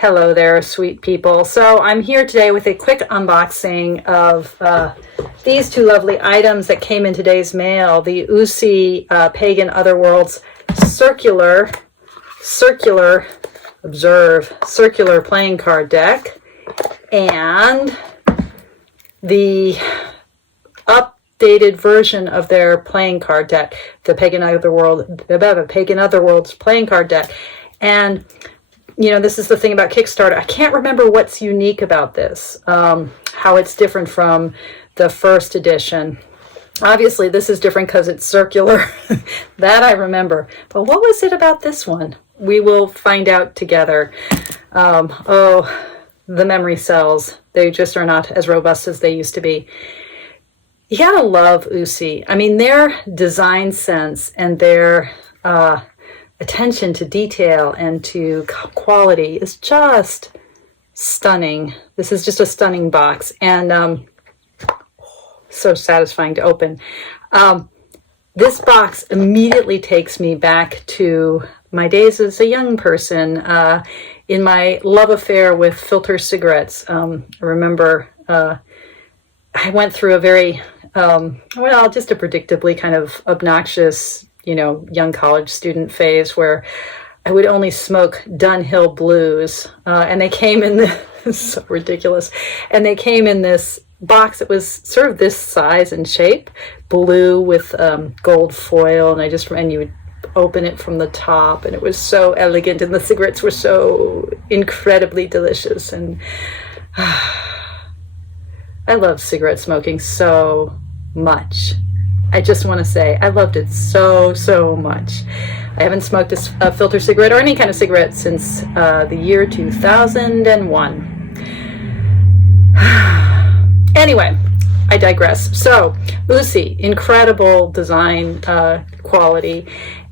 Hello there, sweet people. So I'm here today with a quick unboxing of these two lovely items that came in today's mail. The Uusi Pagan Otherworlds circular playing card deck, and the updated version of their playing card deck, the Pagan Otherworlds playing card deck. And you know, this is the thing about Kickstarter. I can't remember what's unique about this, how it's different from the first edition. Obviously, this is different because it's circular. That I remember. But what was it about this one? We will find out together. The memory cells. They just are not as robust as they used to be. You gotta love Uusi. I mean, their design sense and their attention to detail and to quality is just stunning. This is just a stunning box, and so satisfying to open. This box immediately takes me back to my days as a young person, in my love affair with filter cigarettes. I remember I went through a very, just a predictably kind of obnoxious, young college student phase where I would only smoke Dunhill Blues, and they came in this, so ridiculous, and they came in this box that was sort of this size and shape, blue with gold foil, and you would open it from the top, and it was so elegant, and the cigarettes were so incredibly delicious, and I love cigarette smoking so much. I just want to say I loved it so much. I haven't smoked a filter cigarette or any kind of cigarette since the year 2001. Anyway, I digress. So, Uusi, incredible design quality.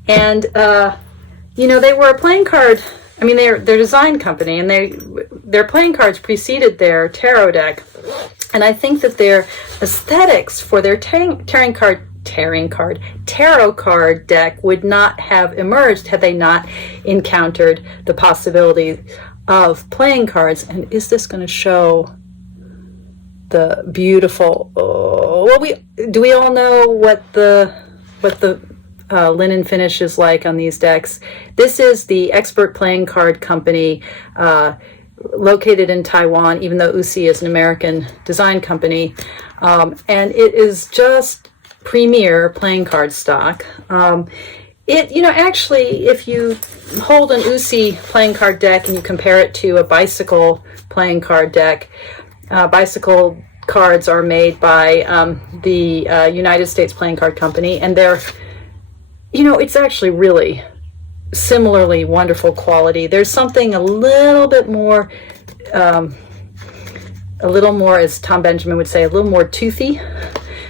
And, they were a playing card. I mean, they're design company, and their playing cards preceded their tarot deck. And I think that their aesthetics for their tarot card deck would not have emerged had they not encountered the possibility of playing cards. And is this going to show the beautiful? Do we all know what the linen finish is like on these decks? This is the Expert Playing Card Company, located in Taiwan, even though Uusi is an American design company, and it is just premier playing card stock. Actually, if you hold an Uusi playing card deck and you compare it to a bicycle playing card deck, bicycle cards are made by the United States Playing Card Company, and they're, it's actually really similarly wonderful quality. There's something a little more, as Tom Benjamin would say, a little more toothy.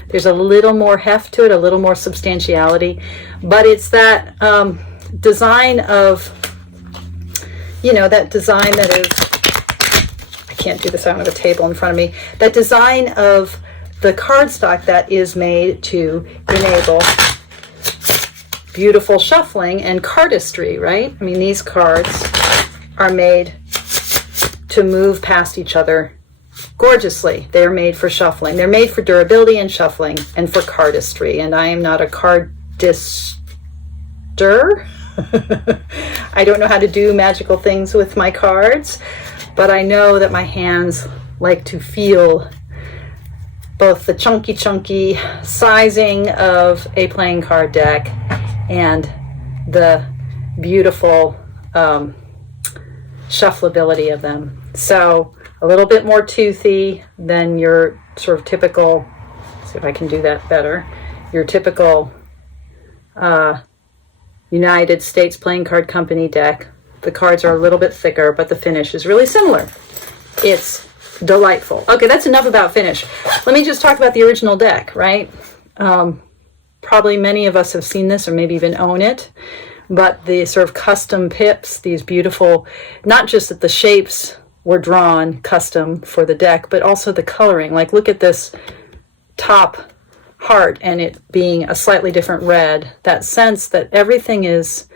There's a little more heft to it, a little more substantiality, but it's that design of, that design that is, I can't do this, I don't have a table in front of me, that design of the cardstock that is made to enable beautiful shuffling and cardistry, right? I mean, these cards are made to move past each other gorgeously. They're made for shuffling. They're made for durability and shuffling and for cardistry. And I am not a cardister. I don't know how to do magical things with my cards, but I know that my hands like to feel both the chunky sizing of a playing card deck and the beautiful shufflability of them. So a little bit more toothy than your sort of typical, let's see if I can do that better, your typical United States Playing Card Company deck. The cards are a little bit thicker, but the finish is really similar. It's delightful. Okay, that's enough about finish. Let me just talk about the original deck, right? Probably many of us have seen this or maybe even own it, but the sort of custom pips, these beautiful, not just that the shapes were drawn custom for the deck, but also the coloring. Like, look at this top heart and it being a slightly different red. That sense that everything is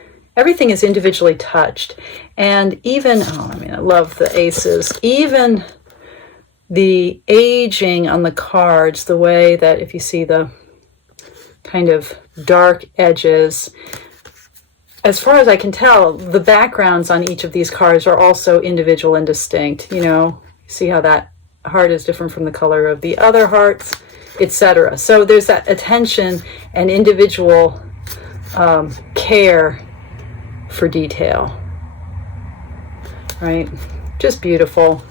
everything is individually touched. And even, I love the aces. Even the aging on the cards, the way that if you see the kind of dark edges, as far as I can tell, the backgrounds on each of these cards are also individual and distinct. See how that heart is different from the color of the other hearts, etc. So there's that attention and individual care for detail, right? Just beautiful.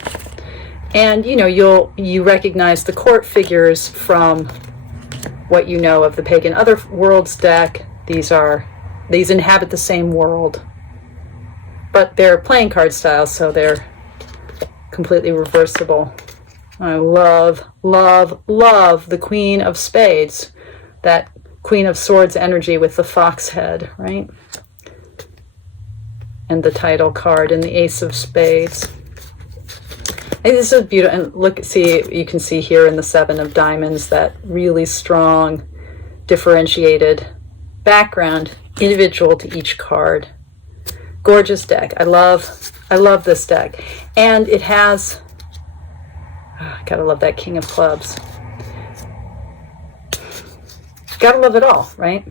And you recognize the court figures from what you know of the Pagan Otherworlds deck. These inhabit the same world, but they're playing card styles, so they're completely reversible. I love, love, love the Queen of Spades, that Queen of Swords energy with the fox head, right? And the title card and the Ace of Spades. And this is beautiful. And you can see here in the Seven of Diamonds that really strong, differentiated background, individual to each card. Gorgeous deck. I love this deck. And it has, gotta love that King of Clubs. Gotta love it all, right?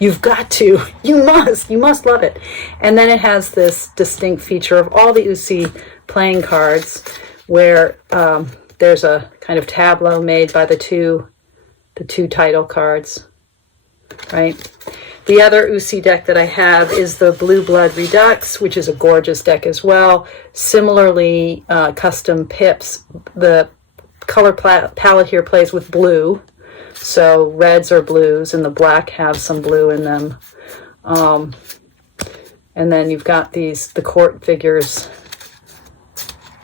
You've got to. You must love it. And then it has this distinct feature of all the Uusi playing cards where there's a kind of tableau made by the two title cards, right? The other Uusi deck that I have is the Blueblood Redux, which is a gorgeous deck as well. Similarly, custom pips. The color palette here plays with blue. So reds are blues and the black have some blue in them. And then you've got the court figures,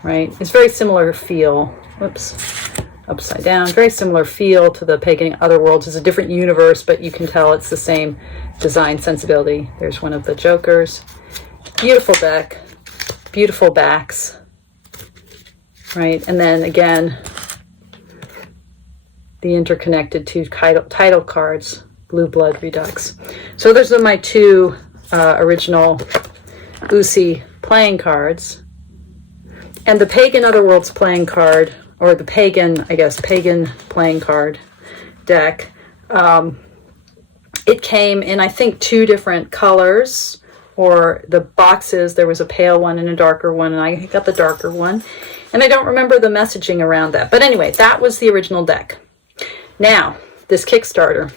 right? It's very similar feel. Whoops, upside down. Very similar feel to the Pagan Otherworlds. It's a different universe, but you can tell it's the same design sensibility. There's one of the jokers. Beautiful deck. Beautiful backs, right? And then again, the interconnected two title cards, Blueblood Redux. So those are my two original Uusi playing cards. And the Pagan Otherworlds playing card, or the Pagan playing card deck, it came in, I think, two different colors, or the boxes. There was a pale one and a darker one, and I got the darker one. And I don't remember the messaging around that. But anyway, that was the original deck. Now, this Kickstarter,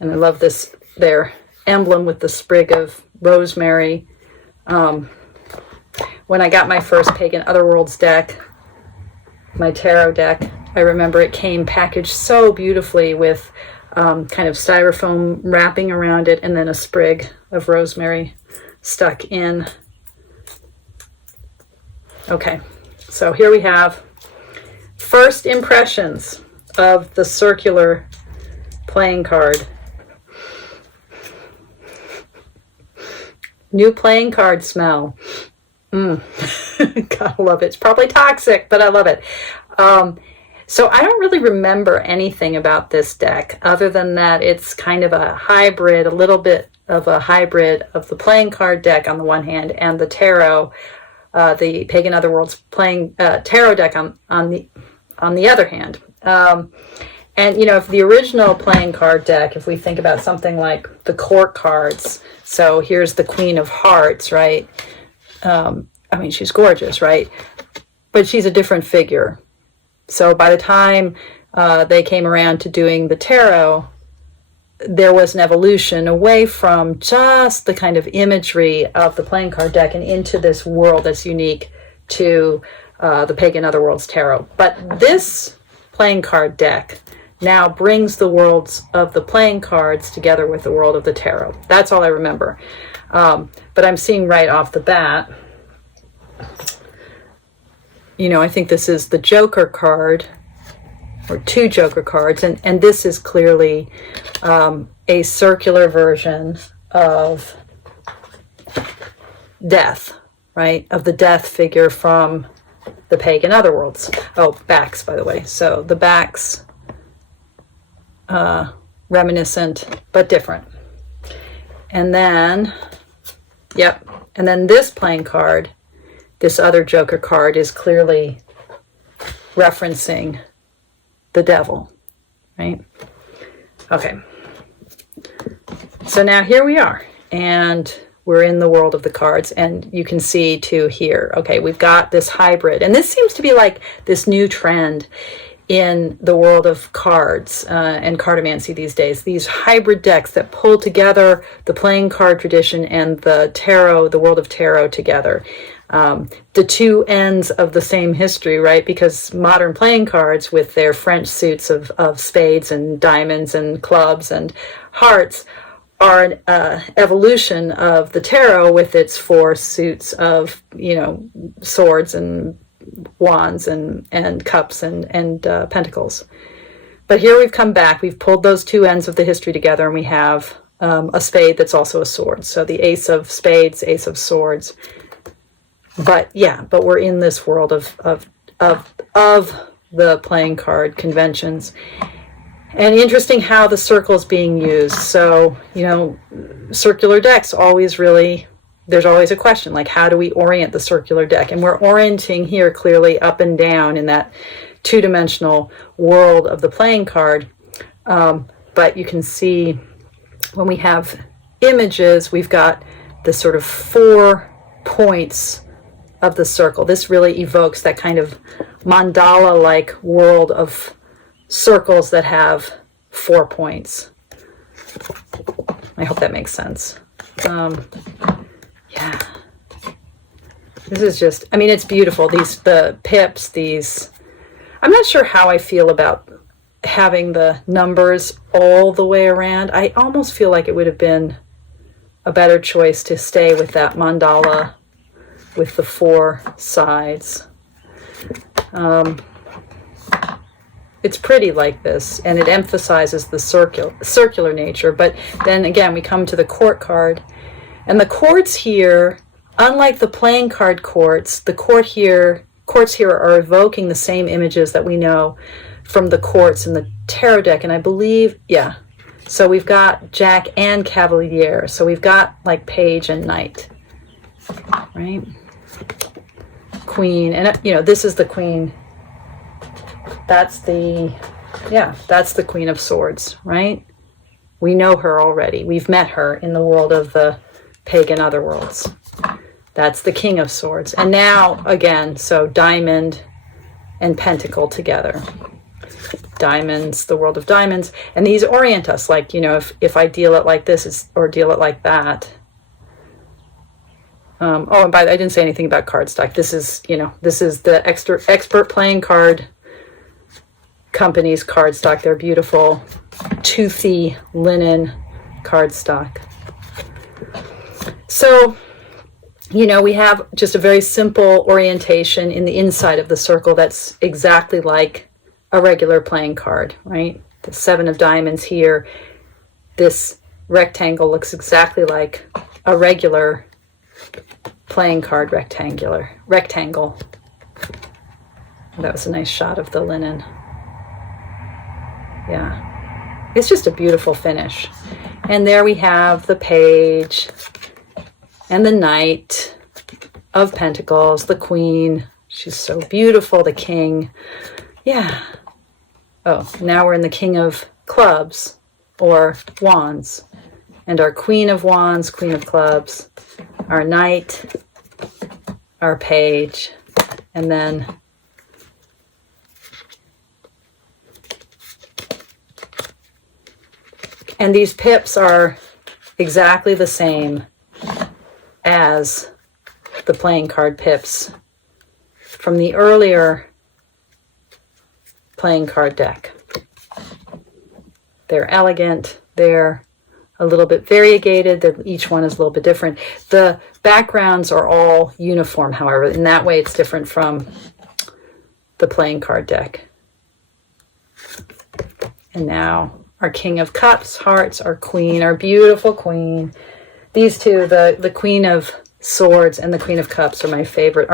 and I love their emblem with the sprig of rosemary. When I got my first Pagan Otherworlds deck, my tarot deck, I remember it came packaged so beautifully with kind of styrofoam wrapping around it and then a sprig of rosemary stuck in. Okay, so here we have first impressions of the circular playing card. New playing card smell. Gotta love it. It's probably toxic, but I love it. So I don't really remember anything about this deck other than that it's kind of a hybrid, a little bit of a hybrid of the playing card deck on the one hand and the tarot, the Pagan Otherworlds playing tarot deck on the other hand. And if the original playing card deck, if we think about something like the court cards, so here's the Queen of Hearts, right? She's gorgeous, right? But she's a different figure. So by the time they came around to doing the tarot, there was an evolution away from just the kind of imagery of the playing card deck and into this world that's unique to the Pagan Otherworlds tarot. But this playing card deck now brings the worlds of the playing cards together with the world of the tarot. That's all I remember. But I'm seeing right off the bat, I think this is the Joker card, or two Joker cards, and this is clearly a circular version of death, right? Of the death figure from the Pagan Otherworlds. Oh, backs, by the way. So the backs, reminiscent, but different. And then Yep. And then this playing card, this other Joker card, is clearly referencing the devil, right? Okay. So now here we are, and we're in the world of the cards, and you can see too here, okay, we've got this hybrid, and this seems to be like this new trend in the world of cards and cartomancy these days, these hybrid decks that pull together the playing card tradition and the tarot, the world of tarot together. The two ends of the same history, right? Because modern playing cards with their French suits of spades and diamonds and clubs and hearts are an evolution of the tarot with its four suits of, you know, swords and wands and cups and pentacles. But here we've come back, we've pulled those two ends of the history together, and we have a spade that's also a sword. So the ace of spades, ace of swords. But yeah, but we're in this world of the playing card conventions. And interesting how the circle is being used. So, you know, circular decks always really, there's always a question, like, how do we orient the circular deck? And we're orienting here clearly up and down in that two-dimensional world of the playing card. But you can see when we have images, we've got the sort of 4 points of the circle. This really evokes that kind of mandala-like world of circles that have 4 points. I hope that makes sense. Yeah. This is just, I mean, it's beautiful. The pips, I'm not sure how I feel about having the numbers all the way around. I almost feel like it would have been a better choice to stay with that mandala with the 4 sides. It's pretty like this, and it emphasizes the circular nature. But then again, we come to the court card, and the courts here, unlike the playing card courts, the courts here are evoking the same images that we know from the courts in the tarot deck. And I believe, yeah, so we've got Jack and Cavalier, so we've got like page and knight, right? Queen, and you know, this is the queen. That's the Queen of Swords, right? We know her already. We've met her in the world of the Pagan Otherworlds. That's the King of Swords. And now, again, so diamond and pentacle together. Diamonds, the world of diamonds. And these orient us, like, you know, if I deal it like this or deal it like that. And by the way, I didn't say anything about cardstock. This is the expert playing card company's cardstock. They're beautiful, toothy linen cardstock. So, you know, we have just a very simple orientation in the inside of the circle that's exactly like a regular playing card, right? The 7 of diamonds here. This rectangle looks exactly like a regular playing card rectangle. That was a nice shot of the linen. Yeah, it's just a beautiful finish. And there we have the page and the knight of pentacles, the queen. She's so beautiful, the king. Yeah. Oh, now we're in the king of clubs or wands. And our queen of wands, queen of clubs, our knight, our page, and then and these pips are exactly the same as the playing card pips from the earlier playing card deck. They're elegant, they're a little bit variegated, each one is a little bit different. The backgrounds are all uniform, however, in that way it's different from the playing card deck. And now our King of Cups, Hearts, our Queen, our beautiful Queen. These two, the Queen of Swords and the Queen of Cups are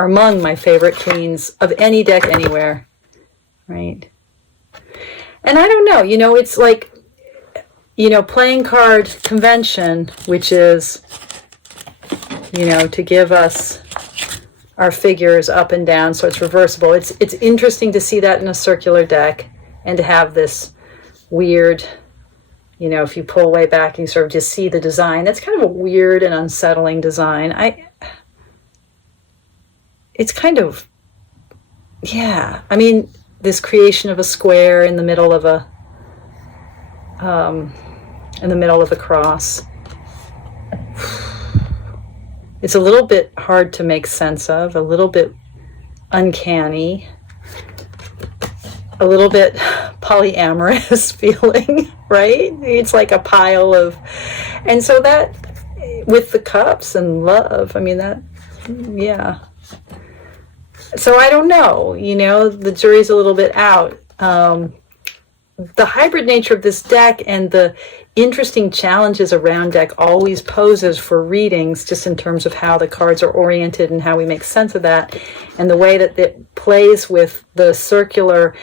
among my favorite queens of any deck anywhere, right? And I don't know, you know, it's like, you know, playing card convention, which is you know, to give us our figures up and down, so it's reversible. It's interesting to see that in a circular deck, and to have this weird, you know, if you pull way back and you sort of just see the design, that's kind of a weird and unsettling design. It's kind of, yeah, I mean, this creation of a square in the middle of a cross. It's a little bit hard to make sense of, a little bit uncanny, a little bit polyamorous feeling, right? It's like a pile of, and so that, with the cups and love, I mean, that, yeah. So I don't know, you know, the jury's a little bit out. The hybrid nature of this deck and the interesting challenges a round deck always poses for readings, just in terms of how the cards are oriented and how we make sense of that, and the way that it plays with the circular,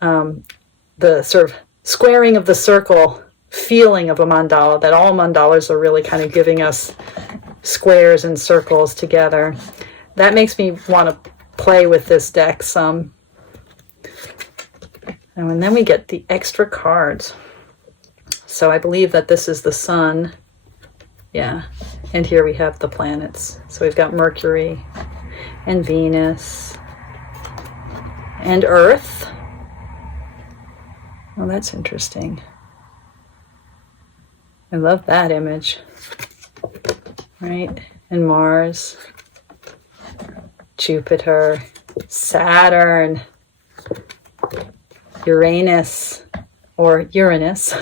the sort of squaring of the circle feeling of a mandala, that all mandalas are really kind of giving us squares and circles together. That makes me want to play with this deck some. And then we get the extra cards. So I believe that this is the sun. Yeah. And here we have the planets. So we've got Mercury and Venus and Earth. Oh, that's interesting. I love that image. Right? And Mars, Jupiter, Saturn, Uranus, or Uranus,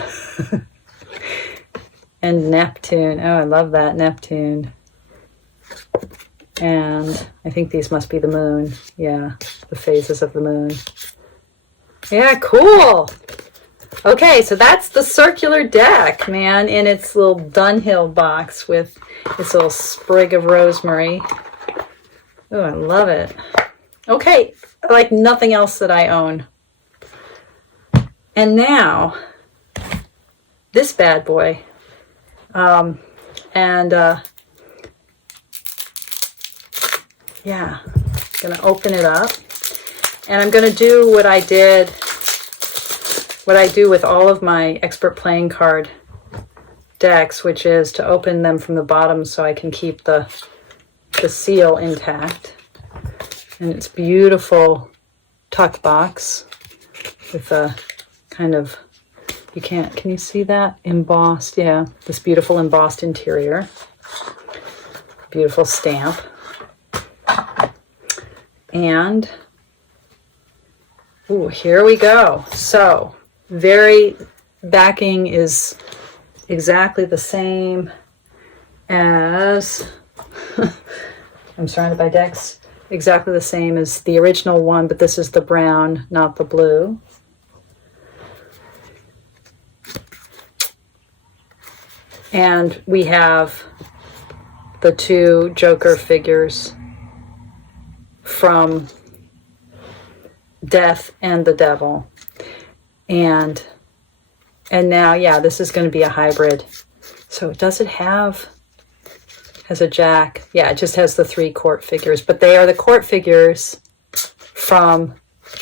and Neptune. Oh, I love that, Neptune. And I think these must be the moon. Yeah, the phases of the moon. Yeah, cool. Okay, so that's the circular deck, man, in its little Dunhill box with its little sprig of rosemary. Oh, I love it. Okay, like nothing else that I own. And now, this bad boy, yeah, gonna open it up, and I'm gonna do what I do with all of my expert playing card decks, which is to open them from the bottom so I can keep the seal intact. And it's beautiful tuck box with a kind of, can you see that? Embossed, yeah, this beautiful embossed interior. Beautiful stamp. And, ooh, here we go. So, backing is exactly the same as, I'm surrounded by decks, exactly the same as the original one, but this is the brown, not the blue. And we have the two Joker figures from Death and the Devil. And now, yeah, this is going to be a hybrid. So does it has a jack? Yeah, it just has the 3 court figures, but they are the court figures from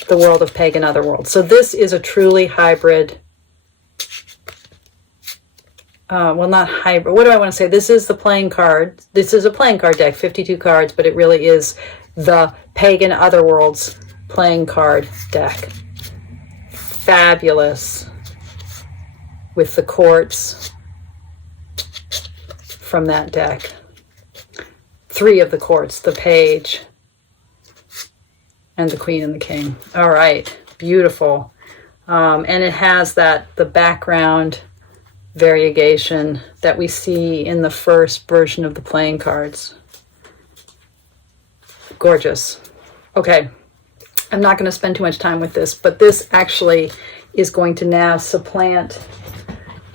the world of Pagan Otherworlds. So this is a truly hybrid. Well, not hybrid. What do I want to say? This is the playing card. This is a playing card deck, 52 cards, but it really is the Pagan Otherworlds playing card deck. Fabulous. With the courts from that deck. 3 of the courts, the page and the queen and the king. All right, beautiful. And it has the background variegation that we see in the first version of the playing cards. Gorgeous. Okay, I'm not going to spend too much time with this, but this actually is going to now supplant,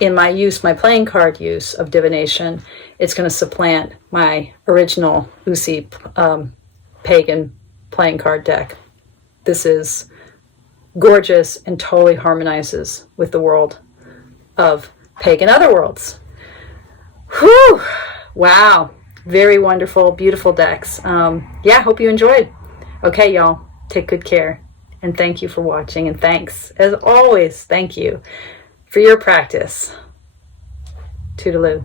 in my playing card use of divination, it's going to supplant my original Uusi Pagan playing card deck. This is gorgeous and totally harmonizes with the world of Pagan Otherworlds. Whew! Wow. very wonderful, beautiful decks. Yeah, hope you enjoyed. Okay, y'all, take good care. And thank you for watching. And thanks, as always, thank you for your practice. Toodaloo.